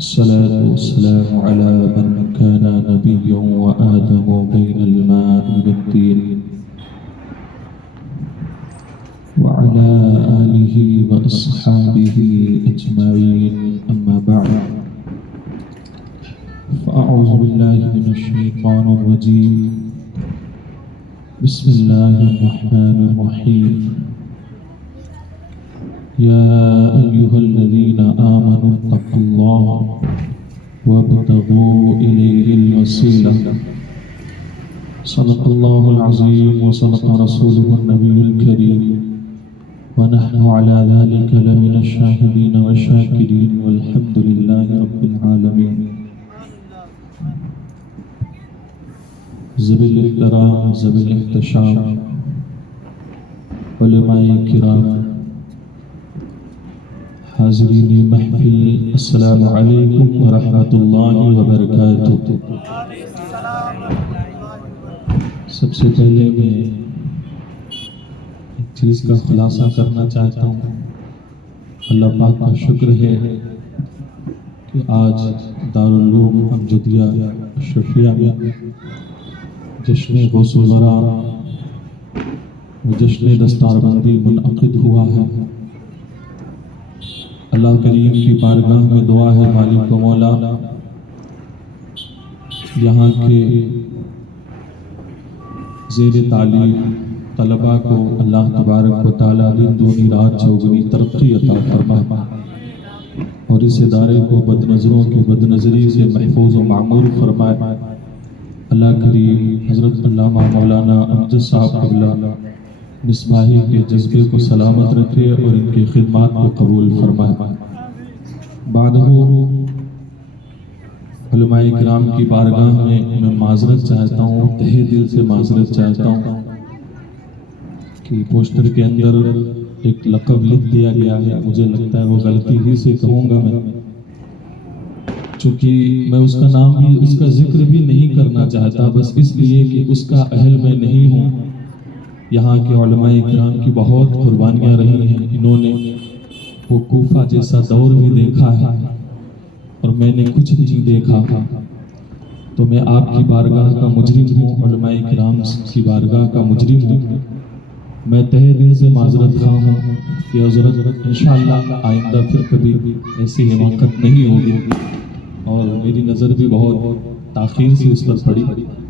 الصلاة والسلام على من كان نبيا وآدم بين الماء والطين وعلى آله وأصحابه أجمعين أما بعد فأعوذ بالله من الشيطان الرجيم بسم الله الرحمن الرحيم يا أيها الذين آمنوا اتقوا الله وابتغوا إليه الوسيلة صدق الله العظيم وصدق رسوله النبي الكريم ونحن على ذلك لمن الشاهدين والشاكرين والحمد لله رب العالمين. ذوی الاحترام ذوی الاحتشام علماء کرام حاضرین محفل السلام علیکم ورحمۃ اللہ وبرکاتہ. سب سے پہلے میں ایک چیز کا خلاصہ کرنا چاہتا ہوں. اللہ پاک کا شکر ہے کہ آج دارالعلوم امجدیہ اشرفیہ میں جشن غوث الورا و جشن دستار بندی منعقد ہوا ہے. اللہ کریم کی بارگاہ میں دعا ہے مالک و مولا یہاں کے زیر تعلیم طلباء کو اللہ تبارک و تعالیٰ دن دونی رات چوگنی ترقی عطا فرمائے اور اس ادارے کو بد نظروں کی بد نظری سے محفوظ و معمور فرمائے. اللہ کریم حضرت علامہ مولانا امجد صاحب قبلہ مصباحی کے جذبے کو سلامت رکھے اور ان کی خدمات کو قبول فرمائے. بعدہ علماء کرام کی بارگاہ میں معذرت چاہتا ہوں، تہہ دل سے معذرت چاہتا ہوں کہ پوسٹر کے اندر ایک لقب لکھ دیا گیا ہے. مجھے لگتا ہے وہ غلطی ہی سے کہوں گا میں، چونکہ میں اس کا نام بھی اس کا ذکر بھی نہیں کرنا چاہتا، بس اس لیے کہ اس کا اہل میں نہیں ہوں. یہاں کے علماء کرام کی بہت قربانیاں رہی ہیں. انہوں نے وہ کوفہ جیسا دور بھی دیکھا ہے اور میں نے کچھ نہیں دیکھا. تو میں آپ کی بارگاہ کا مجرم ہوں، علماء کرام کی بارگاہ کا مجرم ہوں. میں تہہ دل سے معذرت خواہ ہوں کہ حضرت انشاءاللہ آئندہ پھر کبھی ایسی حماقت نہیں ہوگی. اور میری نظر بھی بہت تاخیر سے اس پر پڑی.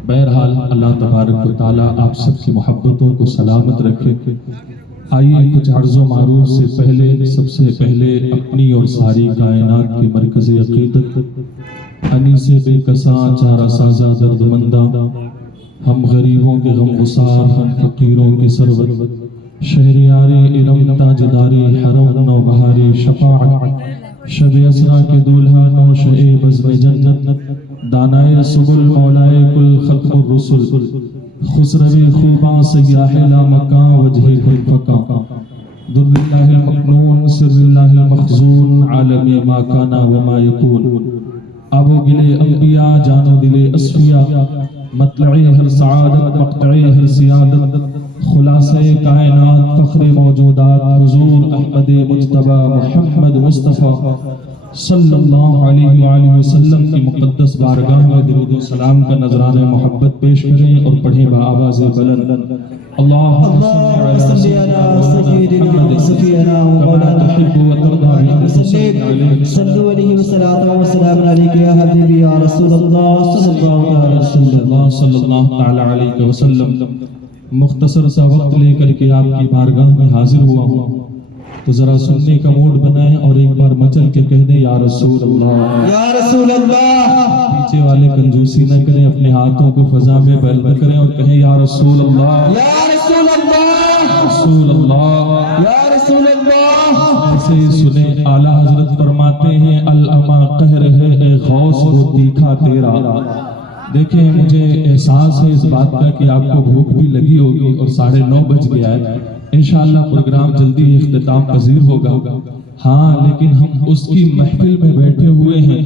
بہرحال اللہ تبارک و تعالیٰ آپ سب کی محبتوں کو سلامت رکھے. آئیے کچھ عرض و معروف سے پہلے سب سے پہلے اپنی اور ساری کائنات کے مرکز عقیدت انیس بے کساں چارہ سازہ درد مندہ، ہم غریبوں کے غم گسار، ہم فقیروں کے سرور، شہریار ارم تاجداری حرم نو بہاری شفاعت، شب اسرا کے دولہا نوش اے بزم جنت، دانائے سبل مولائے کل ختم الرسل، خسروی خوباں سیاح لا مکان وجہ کل فکاں، در اللہ المکنون سر اللہ المخزون عالم ما کانا وما یکون، آب و گلے انبیاء جان و دل اصفیاء، مطلعی ہر سعادت مقطعی ہر سیادت، خلاصہ کائنات فخر موجودات حضور احمد مجتبی محمد مصطفیٰ صلی اللہ علیہ وآلہ وسلم کی مقدس بارگاہ میں درود و سلام کا نذرانہ محبت پیش کریں اور پڑھیں بآواز بلند اللہم صلی علی سیدنا صفینا مولانا تحب و ترضى صلو علیہ وسلم علیک یا حبیبی یا رسول اللہ صلی اللہ علیہ وسلم. مختصر سا وقت لے کر کے آپ کی بارگاہ میں حاضر ہوا ہوں، تو ذرا سننے کا موڈ بنائیں اور ایک بار مچل کے کہہ دیں یا رسول اللہ یا رسول اللہ. پیچھے والے کنجوسی نہ کریں، اپنے ہاتھوں کو فضا میں بلند کریں اور کہیں یا رسول اللہ یا رسول اللہ رسول اللہ یا رسول اللہ. ایسے ہی سنیں، اعلیٰ حضرت فرماتے ہیں العما قہر ہے اے غوث وہ تیکھا تیرا. دیکھیں مجھے احساس ہے اس بات کا کہ آپ کو بھوک بھی لگی ہوگی اور 9:30 بج گیا ہے. انشاءاللہ پروگرام جلدی اختتام پذیر ہوگا. ہاں لیکن ہم اس کی محفل میں بیٹھے ہوئے ہیں،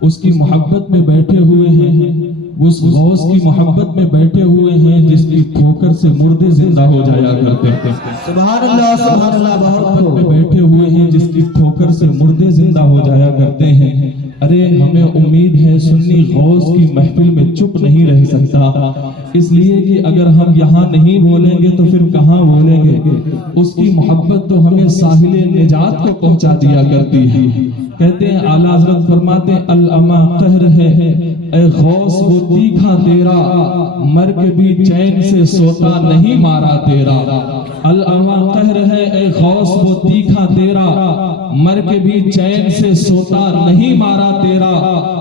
اس کی محبت میں بیٹھے ہوئے ہیں، اس غوث کی محبت میں بیٹھے ہوئے ہیں جس کی ٹھوکر سے مردے زندہ ہو جایا کرتے ہیں. سبحان اللہ سبحان اللہ. محبت میں بیٹھے ہوئے ہیں جس کی ٹھوکر سے مردے زندہ ہو جایا کرتے ہیں. ارے نجات کو پہنچا دیا کرتی ہے۔ کہتے ہیں اعلیٰ حضرت فرماتے ہیں العما قہر ہے اے غوث وہ تیکھا تیرا، مر کے بھی چین سے سوتا نہیں مارا تیرا۔ العما قہر ہے اے غوث وہ تیکھا تیرا، مر کے بھی چین سے سوتا نہیں مارا تیرا،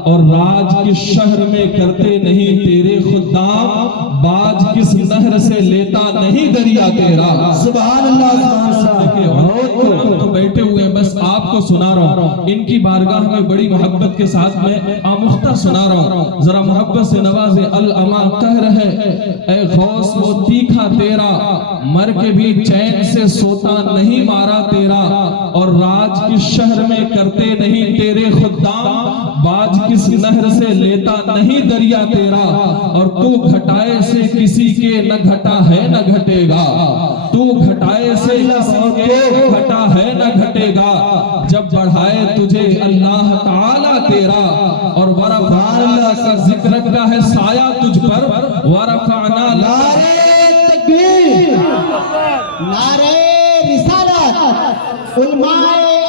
اور راج کس شہر میں کرتے نہیں تیرے خدام، باج کس نہر سے لیتا نہیں دریا تیرا۔ سبحان اللہ سبحان اللہ۔ ہم تو بیٹھے ہوئے ہیں، بس آپ کو سنا رہا ہوں، ان کی بارگاہ میں بڑی محبت کے ساتھ میں آمختہ سنا رہا ہوں، ذرا محبت سے نوازے۔ العما قہر ہے اے غوث وہ تیکھا تیرا، مر کے بھی چین سے سوتا نہیں مارا تیرا، اور راج کس شہر میں کرتے نہیں تیرے خدام، باج کس نہر سے لیتا نہیں دریا تیرا، اور تو گھٹائے سے کسی کے نہ گھٹا ہے نہ گھٹے گا، تو گھٹائے سے کسی کے گھٹا ہے نہ گھٹے گا، جب بڑھائے تجھے اللہ تعالیٰ تیرا، اور ورفعنا کا ذکر کا ہے سایہ تجھ پر، ورفعنا نعرہ تکبیر، نعرہ رسالت، علماء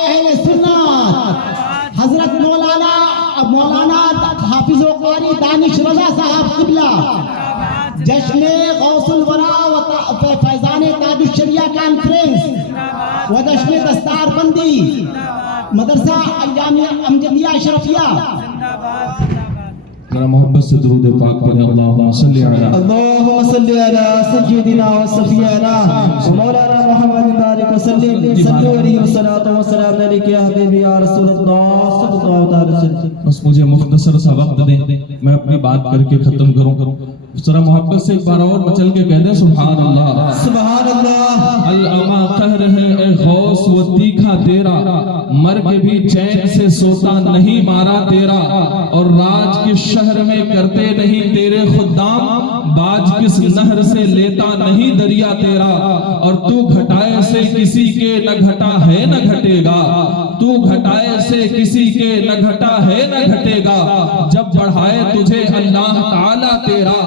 اہل سنت، حضرت مولانا حافظ و قاری دانش رضا صاحب قبلہ، جشن غوث الورا و فیضان تاج الشریعہ کانفرنس و جشن دستار بندی مدرسہ الجامعہ امجدیہ اشرفیہ۔ ذرا محبت سے درود پاک پڑھیں، اللہم صلی علی اللہم صلی علی سیدنا و صفینا و مولانا محمد بارک وسلم، صلو علیہ وسلم و سلام علیکہ یا حبیبی یا رسول اللہ صلی اللہ علیہ وسلم۔ بس مجھے مختصر سا وقت دیں، میں اپنی بات کر کے ختم کروں۔ ذرا محبت سے ایک بار اور مچل کے کہہ دیں سبحان اللہ سبحان اللہ۔ العما قہر ہے اے غوث وہ تیکھا تیرا، مر کے بھی چین سے سوتا نہیں مارا تیرا، اور راج کس شہر میں کرتے نہیں تیرے خدام، باج کس نہر سے لیتا نہیں دریا تیرا، اور تو گھٹائے سے کسی کے نہ گھٹا ہے نہ گھٹے گا، تو گھٹائے سے کسی کے نہ گھٹا ہے نہ گھٹے گا، جب بڑھائے تجھے اللہ تعالیٰ تیرا،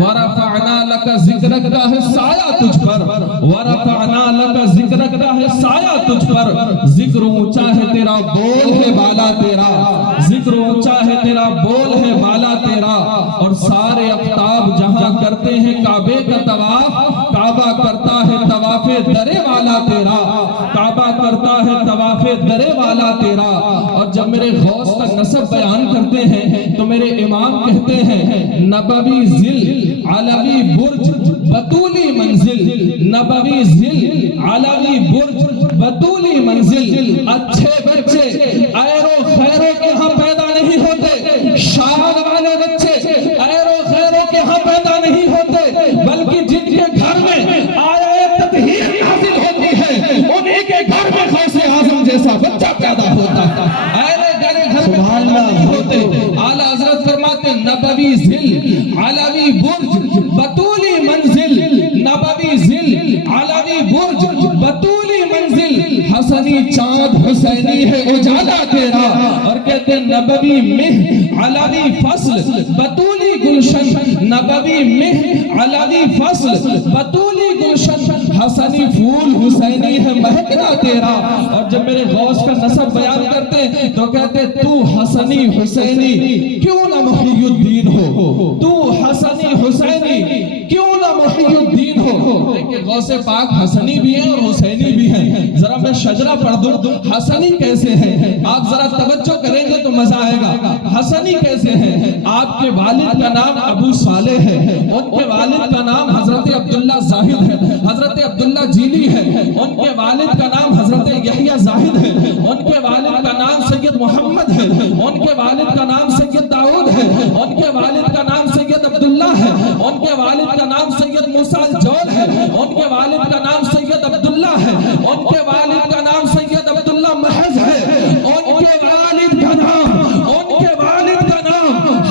ورفعنا لک ذکرک کا ہے سایہ تجھ پر، ورفعنا لک ذکرک کا ہے سایہ تجھ پر، ذکر اونچا ہے تیرا بول ہے بالا تیرا، ذکر اونچا ہے تیرا بول ہے بالا تیرا، اور سارے اقطاب جہاں کرتے ہیں کعبے کا طواف، کعبہ کرتا ہے طواف درے والا تیرا، کعبہ کرتا ہے طواف درے والا تیرا۔ اور جب میرے غوث کا نسب بیان کرتے ہیں تو میرے امام کہتے ہیں نبوی ذل علوی برج بطولی منزل، نبوی ذل علوی برج بطولی منزل، اچھے بچے ایرو خیروں کے ہاں پیدا نہیں ہوتے، شان والے بچے ایرو خیروں کے ہاں پیدا نہیں ہوتے، بلکہ جن کے گھر میں آیت تطہیر حاصل ہوتی ہے انہی کے گھر میں غوث اعظم جیسا بچہ پیدا ہوتا ہے، ایرے گھر میں پیدا نہیں ہوتے۔ اعلیٰ حضرت فرماتے نبوی ذل علوی برج بطولی منزل، نبوی ذل علوی برج بطولی منزل، حسنی چاند حسینی ہے اجالا تیرا، اور کہتے ہیں نبوی مہ علوی فصل بطولی گلشن، نبوی مہ علوی فصل بطولی گلشن، حسنی پھول حسینی ہے مہکنا تیرا۔ اور جب میرے غوث کا نسب بیان کرتے تو کہتے تو حسنی حسینی کیوں نہ محی الدین ہو، تو حسنی حسینی کیوں نہ محی الدین ہو۔ کہ غوث پاک حسنی بھی ہیں اور حسینی بھی ہیں، ذرا میں شجرہ پڑھ دوں حسنی کیسے ہیں، آپ ذرا توجہ کریں گے تو مزہ آئے گا۔ حسنی کیسے ہیں، آپ کے والد کا نام ابو صالح ہے، ان کے والد کا نام حضرت عبداللہ زاہد ہے، حضرت عبداللہ جیلی ہے، ان کے والد کا نام حضرت یحییٰ زاہد ہے، ان کے والد کا نام سید محمد ہے، ان کے والد کا نام سید داؤد ہے، ان کے والد کا نام سید عبداللہ ہے، ان کے والد کا نام سید موسیٰ الجول ہے، ان کے والد کا نام سید عبداللہ ہے، ان کے والد کا نام سید عبداللہ محض ہے، ان کے والد کا نام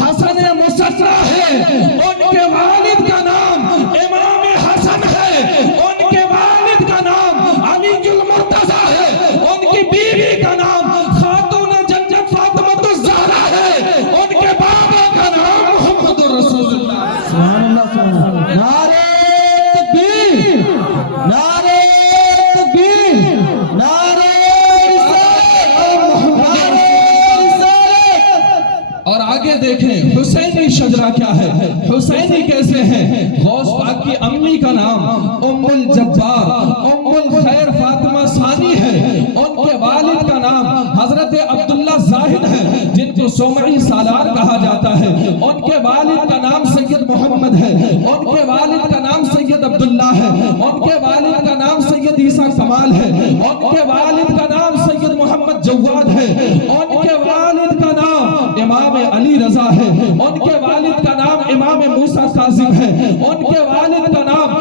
حسن مصطفیٰ ہے، ان کے والد کا نام امام حسن ہے، ان کے والد کا نام علی المرتضیٰ ہے، ان کی بیوی کا نام خاتون جنت فاطمہ الزہرا ہے، ان کے بابا کا نام اور آگے دیکھیں حسینی شجرہ کیا ہے، حسینی کیسے ہیں۔ غوث پاک کی امی کا نام ام الجبار ام الخیر فاطمہ ثانی ہے، ان کے والد کا نام حضرت عبداللہ زاہد ہے جن کو سومعی سالار کہا جاتا ہے، ان کے والد کا نام سید محمد ہے، ان کے والد کا نام سید عبداللہ ہے، ان کے والد کا نام سید عیسیٰ کمال ہے، ان کے والد کا نام سید محمد جواد ہے، ان کے والد کا نام امام علی رضا ہے، ان کے والد کا نام امام موسیٰ کاظم ہے، ان کے والد کا نام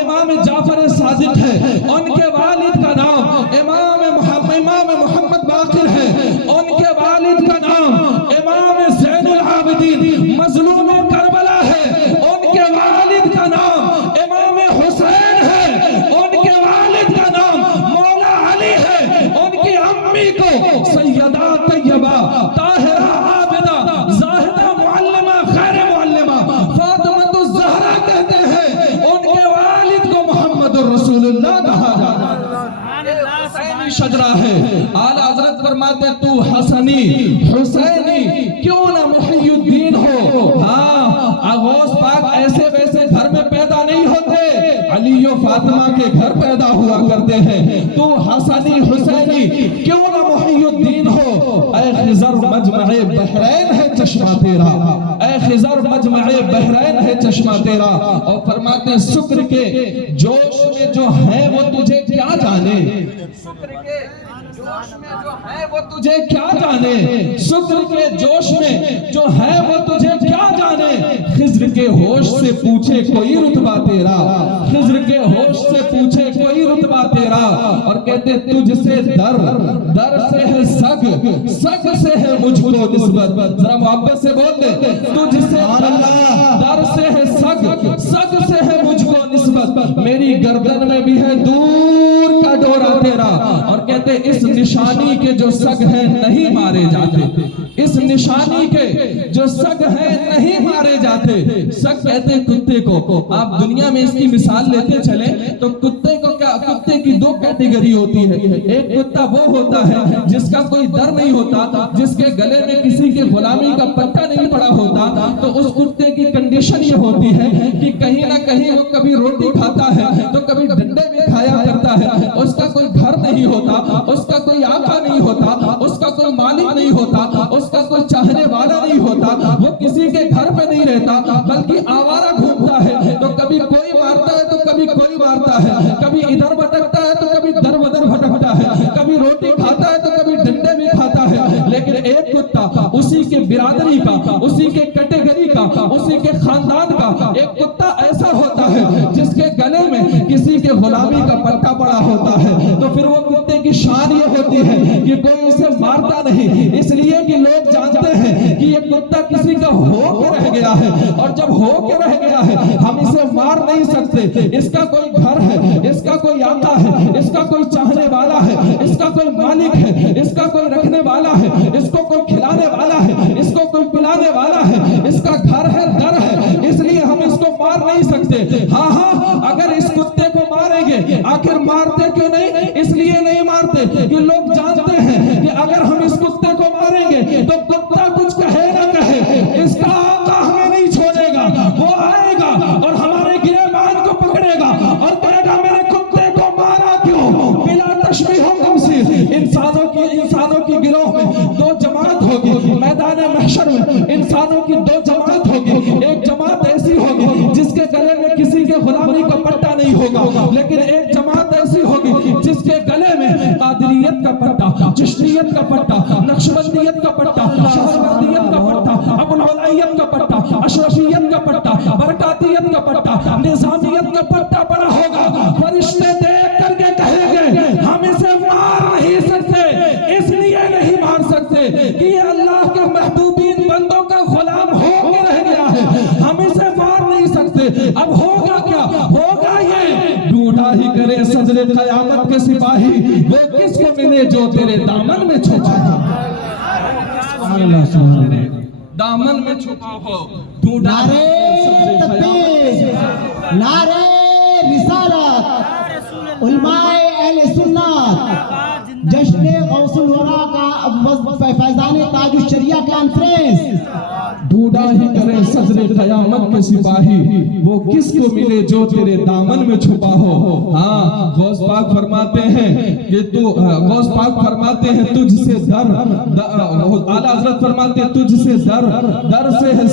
امام جعفر صادق ہے، ان کے والد کا نام امام محمد باقر ہے، ان کے والد کا نام امام زین العابدین مظلوم کربلا ہے، ان کے والد کا نام امام حسین ہے، ان کے والد کا نام مولا علی ہے، ان کی امی کو سیدہ طیبہ طاہرہ عابدہ زاہدہ معلمہ خیر معلمہ فاطمہ الزہرا کہتے ہیں، ان کے والد کو محمد الرسول اللہ کہا جاتا ہے۔ حسینی شجرہ ہے، اعلیٰ حضرت فرماتے تو حسنی حسینی کیوں نہ محی الدین ہو۔ ہاں غوث پاک ایسے ویسے گھر میں پیدا نہیں ہوتے، علی و فاطمہ کے گھر پیدا ہوا کرتے ہیں۔ تو حسنی حسینی کیوں نہ محی الدین ہو، اے خضر مجمع بحرین ہے چشمہ تیرا، اے خضر مجمع بحرین ہے چشمہ تیرا۔ اور فرماتے ہیں شکر کے جوش میں جو ہے وہ تجھے کیا جانے، شکر کے جوش میں جو ہے وہ تجھے کیا جانے، شکر کے جوش میں جو ہے وہ تجھے کیا جانے۔ خضر کے ہوش سے پوچھے کوئی رتبہ تیرا، خضر کے ہوش سے پوچھے کوئی رتبہ تیرا۔ اور کہتے تجھ سے در سے ہے سگ، سگ سے ہے مجھ کو نسبت۔ ذرا محبت سے بول دے، تجھ سے در سے ہے سگ، سگ سے ہے مجھ کو نسبت، میری گردن میں بھی ہے دور کا ڈورا تیرا۔ اور کہتے اس نشانی کے جو سگ ہیں نہیں مارے جاتے، اس نشانی کے جو سگ ہیں نہیں مارے جاتے۔ سگ کہتے ہیں کتے کو، آپ دنیا میں اس کی مثال لیتے چلیں تو کتے کو کیا، کتے کی دو کیٹیگری ہوتی ہے، ایک کتا وہ ہوتا ہے جس کا کوئی در نہیں ہوتا، جس کے گلے میں کسی کے غلامی کا پٹا نہیں پڑا ہوتا، تو اس کتے کی کنڈیشن یہ ہوتی ہے کہ کہیں نہ کہیں وہ کبھی روٹی کھاتا ہے تو کبھی ڈنڈے میں کھایا کرتا ہے، اس کا کوئی گھر نہیں ہوتا، اس کا کوئی آقا نہیں ہوتا، اس کا کوئی مالک نہیں ہوتا، اس کا کوئی چاہنے والا نہیں ہوتا، وہ کسی کے گھر پہ نہیں رہتا بلکہ آوارہ گھومتا ہے، تو کبھی کوئی مارتا ہے تو کبھی کوئی مارتا ہے، کبھی ادھر بھٹکتا ہے تو کبھی در بدر بھٹکتا ہے، کبھی روٹی کھاتا ہے تو کبھی ڈنڈے بھی کھاتا ہے۔ لیکن ایک کتا اسی کے برادری کا، اسی کے کیٹیگری کا، اسی کے خاندان کا ایک کتا ایسا ہوتا ہے جس کے گلے میں کسی کے غلامی کا پٹا پڑا ہوتا ہے، تو پھر وہ کتے کی شان یہ ہوتی ہے کہ کوئی اسے مارتا نہیں، اس لیے کہ لوگ جانتے ہیں کہ یہ کتا کسی کا ہو کے رہ گیا ہے، اور جب ہو کے رہ گیا ہے ہم اسے مار نہیں سکتے، اس کا کوئی گھر ہے، اس کا کوئی آقا ہے، اس کا کوئی چاہنے والا ہے، اس کا کوئی مالک ہے، اس کا کوئی رکھنے والا ہے، اس کو کوئی کھلانے والا ہے، اس کو کوئی پلانے والا ہے، اس کا گھر ہے، در ہے، اس لیے ہم اس کو مار نہیں سکتے۔ ہاں اگر اس کتے کو ماریں گے، آخر مارتے کیوں نہیں؟ اس لیے نہیں مارتے کہ لوگ جانتے ہیں کہ اگر ہم اس کتے کو ماریں گے تو کتا کچھ کہے نہ کہے، اس کا آقا ہمیں نہیں چھوڑے گا، وہ آئے گا اور ہمارے گریبان کو پکڑے گا اور کہے گا میرے کتے کو مارا کیوں؟ بلا تشبیہ و تمثیل، انسانوں کی گروہ میں دو جماعت ہوگی، میدان محشر میں انسانوں کی دو جماعت ہوگی، ایک جماعت ایسی ہوگی جس کے گلے میں کسی کے غلامی کا پٹا نہیں ہوگا، لیکن ایک جماعت ایسی ہوگی جس کے گلے میں قادریت کا پٹا، چشتیت کا پٹا، نقشبندیت کا پٹا، شہروردیت کا پٹا، ابوالعلیت کا پٹا، اشرفیت کا پٹا، برکاتیت کا پٹا، نظامیت کا پٹا پڑا ہوگا۔ فرشتے دیکھ کر کے کہیں گے ہم اسے مار نہیں سکتے، اس لیے نہیں مار سکتے کہ یہ اللہ کے محبوبین بندوں کا غلام ہو کے رہ گیا ہے، ہم اسے مار نہیں سکتے۔ اب ہوگا کیا؟ ہوگا یہ ڈھونڈا ہی کرے صدر قیامت کے سپاہی، وہ کس کو ملے جو تیرے دامن میں چھپا ہو، دامن میں چھپا ہو، ڈھونڈا نعرے تکبیر، نعرے رسالت، علماء اہل سنت، جشن غوث الورا کا فیضان تاج الشریعہ کانفرنس خدا ہی کرے صدر قیامت کے سپاہی، وہ کس کو ملے جو تیرے دامن میں چھپا ہو۔ ہاں غوث پاک فرماتے ہیں کہ غوث پاک فرماتے ہیں تجھ سے در، اعلیٰ حضرت فرماتے ہیں تجھ سے در سے ہے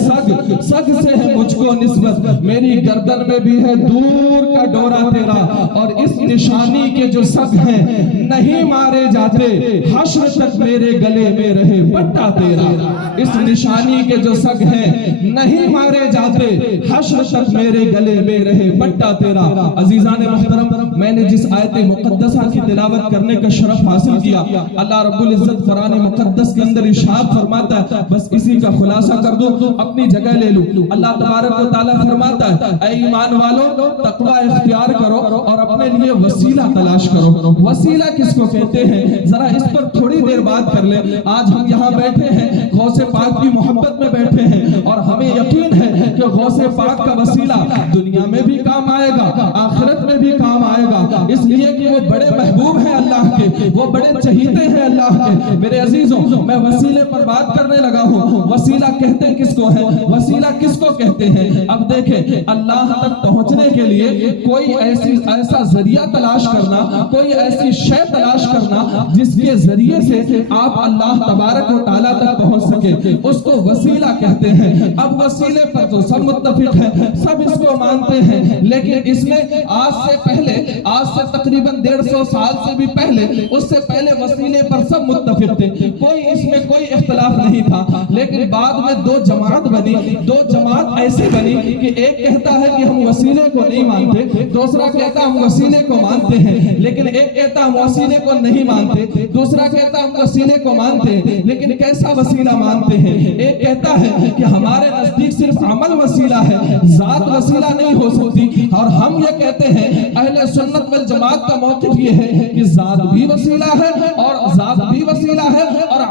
سگ سے ہے مجھ کو نسبت، میری گردن میں بھی ہے دور کا ڈورا تیرا، اور اس نشانی کے جو سگ ہیں نہیں مارے جاتے، حشر تک میرے گلے میں رہے بٹا تیرا۔ اس نشانی کے جو سگ ہیں نہیں مارے جاتے، حشر تک میرے گلے میں رہے بٹا تیرا۔ عزیزان محترم، میں نے جس آیت مقدسہ کی تلاوت کرنے کا شرف حاصل کیا، اللہ رب العزت قرآن مقدس کے اندر ارشاد فرماتا ہے، بس اسی کا خلاصہ کر دو، اپنی جگہ لے لوں۔ اللہ تبارک و تعالیٰ فرماتا ہے اے ایمان والو تقوی اختیار کرو اور اپنے لیے وسیلہ تلاش کرو۔ وسیلہ کس کو کہتے ہیں ذرا اس پر تھوڑی دیر بات کر لیں۔ آج ہم یہاں بیٹھے ہیں غوث پاک کی محبت میں بیٹھے ہیں، اور ہمیں یقین ہے کہ غوث پاک کا وسیلہ دنیا میں بھی کام آئے گا، آخرت میں بھی کام آئے گا، اس لیے کہ وہ بڑے محبوب ہیں اللہ کے، وہ بڑے چہیتے ہیں اللہ کے۔ میرے عزیزوں، میں وسیلے پر بات کرنے لگا ہوں۔ وسیلہ کہتے کس کو ہے؟ وسیلہ کس کو کہتے ہیں؟ اب دیکھیں، اللہ تک پہنچنے کے لیے کوئی ایسا ذریعہ تلاش کرنا، کوئی ایسی شے تلاش کرنا جس کے ذریعے سے آپ اللہ تبارک و تعالیٰ تک پہنچ سکے، اس کو وسیلہ کہتے ہیں۔ اب وسیلے پر تو سب متفق ہیں، سب اس کو مانتے ہیں، لیکن اس میں آج سے تقریباً 150 سال سے بھی پہلے، اس سے پہلے وسیلے پر سب متفق تھے، اس میں کوئی اختلاف نہیں تھا۔ لیکن بعد میں دو جماعت ایسی بنی کہ ایک کہتا ہے کہ ہم وسیلے کو نہیں مانتے، دوسرا کہتا ہم وسیلے کو مانتے ہیں، لیکن ایک کہتا ہم وسیلے کو نہیں مانتے، دوسرا کہتا ہم وسیلے کو مانتے ہیں لیکن کیسا وسیلہ مانتے ہیں۔ ایک کہتا ہے کہ ہمارے نزدیک صرف عمل وسیلہ ہے، ذات وسیلہ نہیں ہو سکتی، اور ہم یہ کہتے ہیں اہل سنت والجماعت کا موقف یہ ہے کہ ذات بھی وسیلہ ہے اور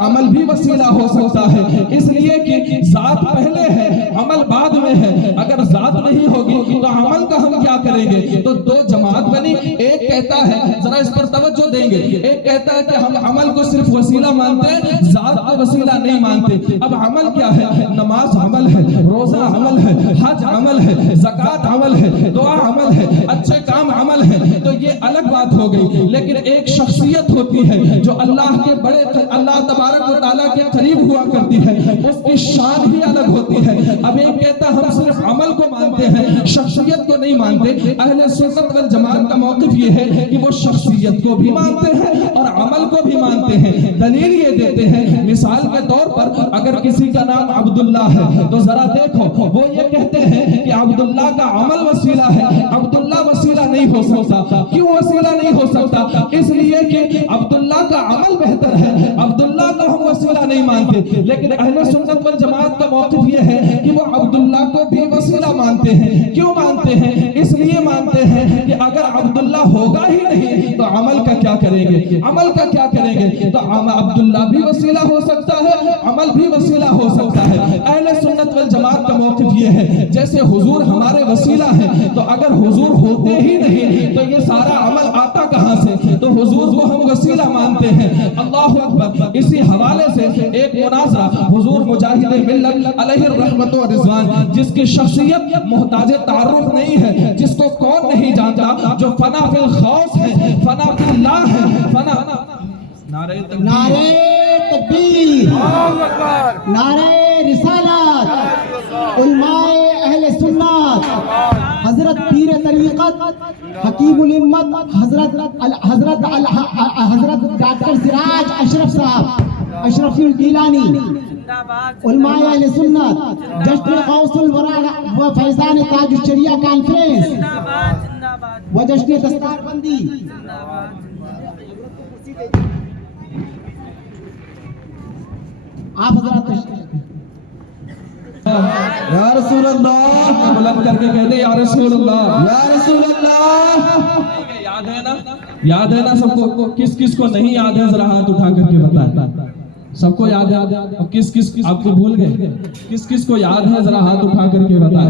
عمل بھی وسیلہ ہو سکتا ہے، اس لیے کہ ذات پہلے ہے عمل بعد میں ہے۔ اگر ذات نہیں ہوگی تو عمل کا ہم کیا کریں گے؟ تو دو جماعت بنی۔ ایک کہتا ہے، ذرا اس پر توجہ دیں گے، ایک کہتا ہے کہ ہم عمل کو صرف وسیلہ مانتے ہیں، ذات کو وسیلہ نہیں مانتے۔ اب عمل کیا ہے؟ نماز عمل ہے، روزہ عمل ہے، حج عمل ہے، زکوٰۃ عمل ہے، دعا عمل ہے، اچھے کام عمل ہے، تو یہ الگ بات ہو گئی۔ لیکن ایک شخصیت ہوتی ہے جو اللہ تبارک و تعالیٰ کے قریب ہوا کرتی ہے، اس کی شان ہی الگ ہوتی ہے۔ اب ایک کہتا ہم صرف عمل کو مانتے ہیں، شخصیت کو نہیں مانتے۔ اہل سنت والجماعت کا موقف یہ ہے کہ وہ شخصیت کو بھی مانتے ہیں اور عمل کو بھی مانتے ہیں۔ دلیل یہ دیتے ہیں، مثال کے طور پر اگر کسی کا نام عبداللہ ہے تو ذرا دیکھو، وہ یہ کہتے ہیں کہ عبداللہ کا عمل وسیلہ ہے، عبداللہ وسیلہ نہیں ہو سکتا۔ کیوں وسیلہ نہیں ہو سکتا؟ اس لیے کہ عبداللہ کا عمل بہتر ہے، عبداللہ کو ہم وسیلہ نہیں مانتے۔ لیکن اہل سنت والجماعت کا موقف یہ ہے کہ وہ عبداللہ کو بھی وسیلہ مانتے ہیں۔ کیوں مانتے ہیں؟ اس لیے مانتے ہیں کہ اگر عبداللہ ہوگا ہی نہیں تو عمل کا کیا کریں گے؟ تو عبداللہ بھی وسیلہ ہو سکتا ہے، عمل بھی وسیلہ ہو سکتا ہے۔ اہل سنت والجماعت کا موقف یہ ہے جیسے حضور ہمارے وسیلہ ہیں، تو اگر حضور ہوتے ہی نہیں تو یہ سارا عمل آتا کہاں سے؟ تو حضور کو ہم وسیلہ مانتے ہیں۔ اللہ اکبر۔ اسی حوالے سے ایک مناظرہ حضور مجاہد ملت علیہ الرحمت و رضوان، جس کی شخصیت محتاج تعارف نہیں ہے، جس کو کون نہیں جانتا، جو فنا فی الخوص ہے، فنا فی اللہ ہے، نعرہ تکبیر، نعرہ رسالت، علماء اہل سنت، حضرت پیر طریقت، حکیم الامت، حضرت ڈاکٹر سراج اشرف صاحب، اشرفی الگیلانی، علماء اہل سنت، جشن غوث الورا و فیضان تاج الشریعہ کانفرنس و جشن دستار بندی۔ آپ حضرات یا رسول اللہ بلند کر کے کہہ دے یا رسول اللہ، یا رسول اللہ۔ یاد ہے نا سب کو؟ کس کو نہیں یاد ہے ذرا ہاتھ اٹھا کر کے بتائیں۔ سب کو یاد ہے؟ کس آپ کو بھول گئے؟ کس کو یاد ہے ذرا ہاتھ اٹھا کر کے بتائیں۔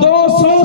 200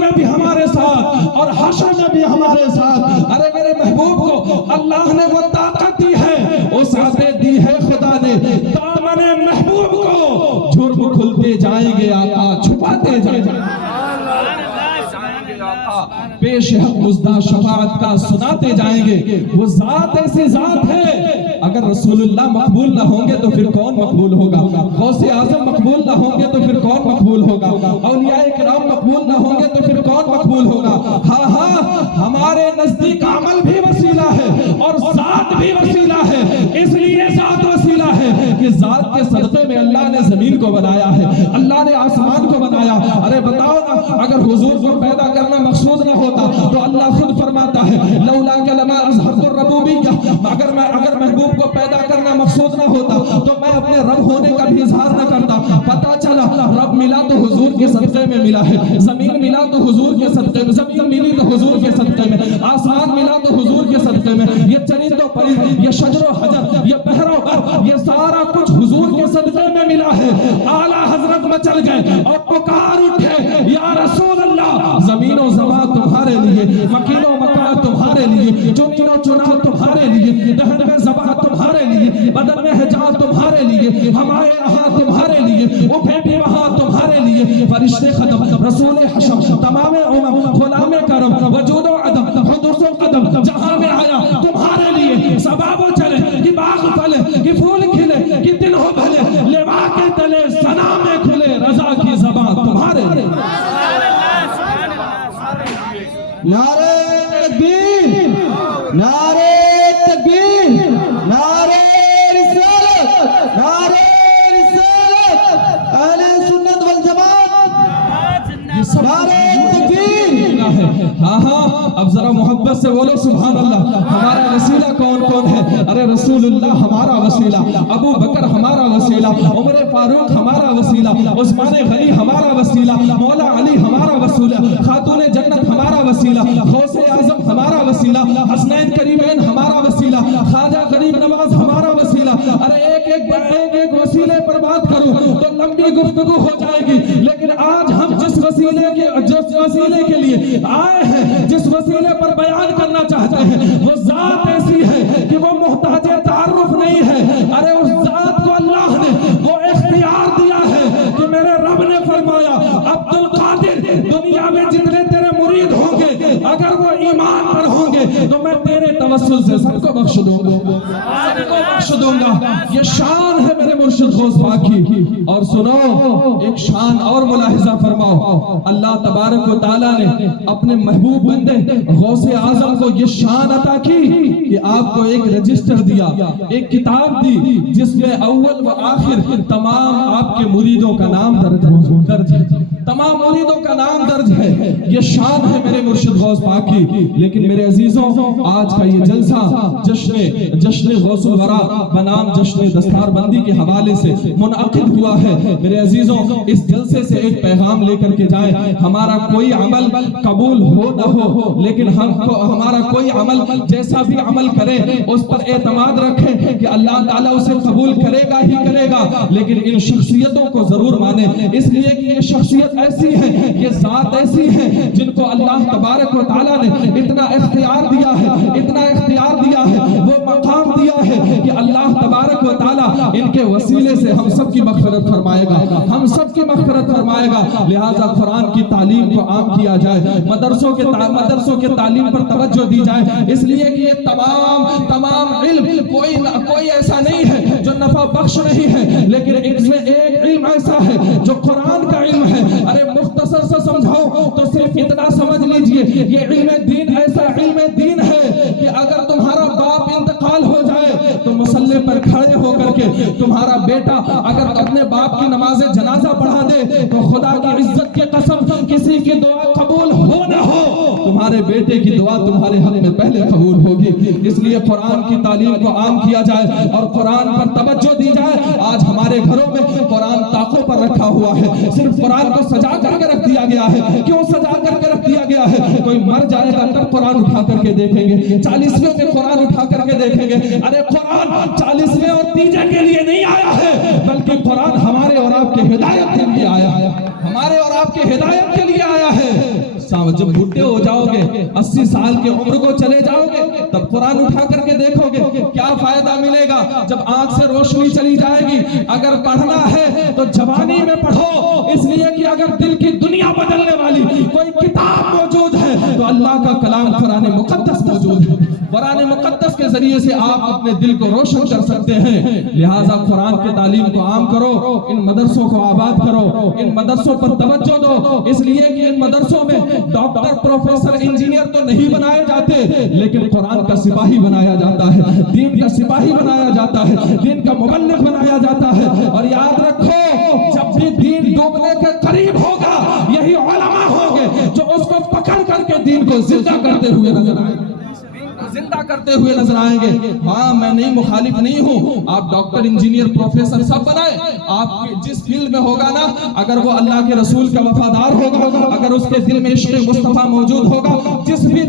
میں بھی ہمارے ساتھ اور حشر میں بھی ہمارے ساتھ۔ ارے میرے محبوب کو اللہ نے وہ طاقت دی ہے، وسعتیں دی ہے خدا نے، دامن محبوب کو جرم کھلتے جائیں گے آقا، چھپاتے جائیں گے پیش حق مزدہ شفاعت کا سناتے جائیں گے۔ وہ ذات ایسی ذات ہے، اگر رسول اللہ مقبول نہ ہوں گے تو پھر کون مقبول ہوگا؟ غوث اعظم مقبول نہ ہوں گے تو پھر کون مقبول ہوگا؟ اولیاء کرام مقبول نہ ہوں گے تو پھر کون مقبول ہوگا؟ ہاں ہاں، ہمارے نزدیک عمل بھی وسیلہ ہے اور ذات بھی وسیلہ ہے، اس لیے ذات وسیلہ ہے کہ ذات کے صدقے میں اللہ نے زمین کو بنایا ہے، اللہ نے آسمان کو بنایا۔ ارے بتاؤ نا، اگر حضور کو پیدا کرنا مقصود نہ ہوتا تو اللہ خود فرماتا ہے لولا لما اظہرت الربوبیہ، اگر محبوب کو پیدا کرنا مقصود نہ ہوتا تو میں اپنے رب ہونے کا بھی اظہار نہ کرتا۔ پتہ چلا رب ملا تو حضور کے صدقے میں ملا ہے، زمین ملا تو حضور کے صدقے میں، زمین ملی تو حضور کے صدقے میں، آسمان ملا تو حضور کے صدقے میں، یہ چرند و پرند، یہ شجر و حجر، یہ بحر و بر، یہ سارا کچھ حضور کے صدقے میں ملا ہے۔ اعلیٰ حضرت مچل گئے اور پکار اٹھے یا رسول اللہ، زمین و زمان تمہارے لیے، مکین و مکان تمہارے لیے، چنین و چنان تمہارے لیے، دہن میں زبان تمہارے لیے، بدن میں حجاب تمہارے لیے، ہمارے یہاں تمہارے لیے، اٹھے بھی وہاں تمہارے لیے، فرشتے خدم، رسول حشم، تمام امم، غلام کرم، وجود و عدم، حدوث و قدم، جہاں میں آیا تمہارے لیے، سباب و چلے کہ باغ پھلے کہ پھول کھلے کہ دل ہو بھلے، لوا کے تلے ثنا میں کھلے، رضا کی زبان تمہارے لیے۔ نعرہ تکبیر، نعرہ تکبیر، نعرہ رسالت، نعرہ رسالت، اہل سنت والجماعت، نعرہ تکبیر۔ ہاں ہاں، اب ذرا محبت سے بولو سبحان اللہ۔ ہمارا وسیلہ کون کون ہے؟ ارے رسول اللہ ہمارا وسیلہ، ابو بکر ہمارا وسیلہ، عمر فاروق ہمارا وسیلہ، عثمان غنی ہمارا وسیلہ، مولا علی ہمارا وسیلہ، خاتون جنت ہمارا وسیلہ، غوث اعظم ہمارا وسیلہ، حسنین کریمین ہمارا وسیلہ، خواجہ غریب نواز ہمارا وسیلہ۔ ارے ایک ایک وسیلے پر بات کروں تو لمبی گفتگو ہو جائے گی، لیکن آج ہم جس وسیلے کے لیے آئے ہیں، جس وسیلے پر بیان کرنا چاہتے ہیں، وہ ذات ایسی ہے کہ وہ محتاج تعارف نہیں ہے۔ ارے اس ذات کو اللہ نے وہ اختیار دیا ہے کہ میرے رب نے فرمایا عبد القادر، دنیا میں جتنے تیرے مرید ہوں گے اگر وہ ایمان پر ہوں گے تو میں تیرے توسل سے سب کو بخش دوں گا، سب کو بخش دوں گا۔ یہ شان ہے میرے مرشد غوث پاک کی۔ اور سنو، ایک شان اور ملاحظہ فرماؤ، اللہ تبارک و تعالیٰ نے اپنے محبوب بندے غوث اعظم کو یہ شان عطا کی کہ آپ کو ایک رجسٹر دیا، ایک کتاب دی جس میں اول و آخر تمام آپ کے مریدوں کا نام درج ہے، تمام مریدوں کا نام درج ہے۔ یہ شان ہے میرے مرشد غوث پاک کی۔ لیکن میرے عزیزوں، آج کا یہ جلسہ جشن غوث الورا بنام جشن دستار بندی کے حوالے سے منعقد ہوا ہے۔ میرے عزیزوں، اس جلسے سے ایک پیغام لے کر کے جائیں، ہمارا کوئی عمل قبول ہو نہ ہو، لیکن ہمارا کوئی عمل جیسا بھی عمل کرے اس پر اعتماد رکھیں کہ اللہ تعالیٰ اسے قبول کرے گا ہی کرے گا، لیکن ان شخصیتوں کو ضرور مانیں، اس لیے کہ یہ شخصیت ایسی ہے، یہ ذات ایسی ہے جن کو اللہ تبارک و تعالیٰ نے اتنا اختیار دیا ہے، اتنا اختیار دیا ہے، وہ مقام دیا ہے کہ اللہ تبارک و تعالیٰ ان کے وسیلے سے ہم سب کی مغفرت فرمائے گا، ہم سب کی مغفرت فرمائے گا۔ لہٰذا قرآن کی تعلیم کو عام کیا جائے، مدرسوں کے تعلیم پر توجہ دی جائے، اس لیے کہ یہ تمام علم کوئی ایسا نہیں ہے جو نفع بخش نہیں ہے، لیکن اس میں ایک علم ایسا ہے جو قرآن کا علم ہے۔ ارے مختصر سے سمجھاؤ تو صرف اتنا سمجھ لیجئے، یہ علم دین ایسا علم دین ہے کہ اگر تمہارا باپ انتقال ہو جائے تو مصلی پر کھڑے ہو کر کے تمہارا بیٹا اگر اپنے باپ کی نماز جنازہ پڑھا دے تو خدا کی عزت کی قسم کسی کی دعا قبول ہو نہ ہو، تمہارے بیٹے کی دعا تمہارے حق میں پہلے قبول ہوگی۔ اس لیے قرآن کی تعلیم کو عام کیا جائے اور قرآن پر توجہ دی جائے۔ آج ہمارے گھروں میں قرآن طاقوں پر رکھا ہوا ہے، صرف قرآن کو سجا کر کے رکھ دیا گیا ہے۔ کیوں سجا کر کے رکھ دیا گیا ہے؟ کوئی مر جائے گا تب قرآن اٹھا کر کے دیکھیں گے، 40ویں میں قرآن اٹھا کر کے دیکھیں گے۔ ارے قرآن 40ویں اور تیجے کے لیے نہیں آیا ہے، بلکہ قرآن ہمارے اور آپ کے ہدایت کے لیے آیا ہے، ہمارے اور آپ کے ہدایت کے لیے آیا ہے۔ جب بوڑھے ہو جاؤ گے 80 سال کی عمر کو چلے جاؤ گے تب قرآن اٹھا کر کے دیکھو گے کیا فائدہ ملے گا جب آنکھ سے روشنی چلی جائے گی. اگر پڑھنا ہے تو جوانی میں پڑھو, اس لیے کہ اگر دل کی دنیا بدلنے والی کوئی کتاب موجود ہے تو اللہ کا کلام قرآن مقدس موجود ہے. قرآن مقدس کے ذریعے سے آپ اپنے دل کو روشن کر سکتے ہیں. لہٰذا قرآن کے تعلیم کو عام کرو, ان مدرسوں کو آباد کرو, ان مدرسوں پر توجہ دو, اس لیے کہ ان مدرسوں میں ڈاکٹر, پروفیسر, انجینئر تو نہیں بنائے جاتے لیکن قرآن کا سپاہی بنایا جاتا ہے, دین کا سپاہی بنایا جاتا ہے, دین کا مبلغ بنایا جاتا ہے. اور یاد رکھو جب بھی دین ڈوبنے کے قریب ہوگا یہی علماء ہوں گے جو اس کو پکڑ کر کے دین کو زندہ کرتے ہوئے نظر آئیں گے, زندہ کرتے ہوئے نظر آئیں گے. ہاں میں نہیں مخالف نہیں ہوں, آپ ڈاکٹر, انجینئر, پروفیسر سب بنائیں, آپ جس فیلڈ میں ہوگا نا اگر وہ اللہ کے رسول کا وفادار ہوگا, اگر اس کے دل میں عشق مصطفیٰ موجود ہوگا, جس بھی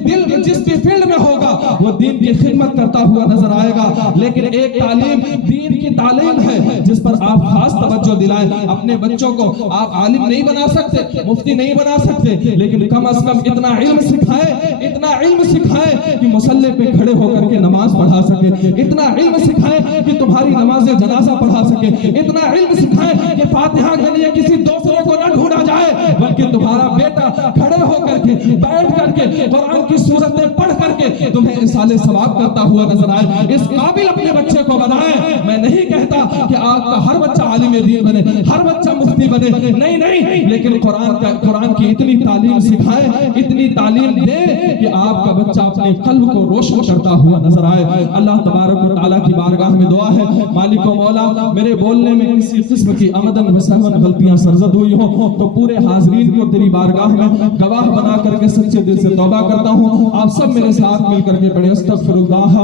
فیلڈ میں ہوگا وہ دین کی خدمت کرتا ہوا نظر آئے گا. لیکن ایک تعلیم دین کی تعلیم ہے جس پر آپ خاص توجہ دلائیں. اپنے بچوں کو آپ عالم نہیں بنا سکتے, مفتی نہیں بنا سکتے, لیکن کم از کم اتنا علم سکھائیں کہ مصلی پہ کھڑے ہو کر کے نماز پڑھا سکے, اتنا علم سکھائیں کہ تمہاری نماز جنازہ پڑھا سکے, اتنا علم سکھائیں کہ فاتحہ کے لیے کسی دوسرے کو نہ ڈھونڈا جائے بلکہ تمہارا بیٹا کھڑے ہو کر کے, بیٹھ کر کے, قرآن کی سورتیں پڑھ کر کے تمہیں اصال ثواب کرتا ہوا نظر آئے. اس قابل اپنے بچے کو بنائیں. میں نہیں کہتا کہ آپ کا ہر بچہ عالم دین بنے, ہر بچہ مفتی بنے, نہیں, لیکن قرآن کی اتنی تعلیم سکھائیں, اتنی تعلیم دے کہ آپ کا بچہ اپنے قلب کو روشن کرتا ہوا نظر آئے. اللہ تبارک و تعالیٰ کی بارگاہ میں دعا ہے, مالک و مولا میرے بولنے میں کسی قسم کی عمدن و سہون غلطیاں سرزد ہوئی ہوں تو پورے حاضرین کو تیری بارگاہ میں گواہ بنا کر کے سچے دل سے توبہ کرتا ہوں. آپ سب میرے ساتھ مل کر کے پڑھیں استغفر اللہ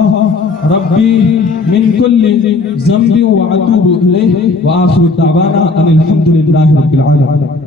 ربی من کل ذنب واتوب الیہ وآخر دعوانا ان الحمد للہ رب العالمین.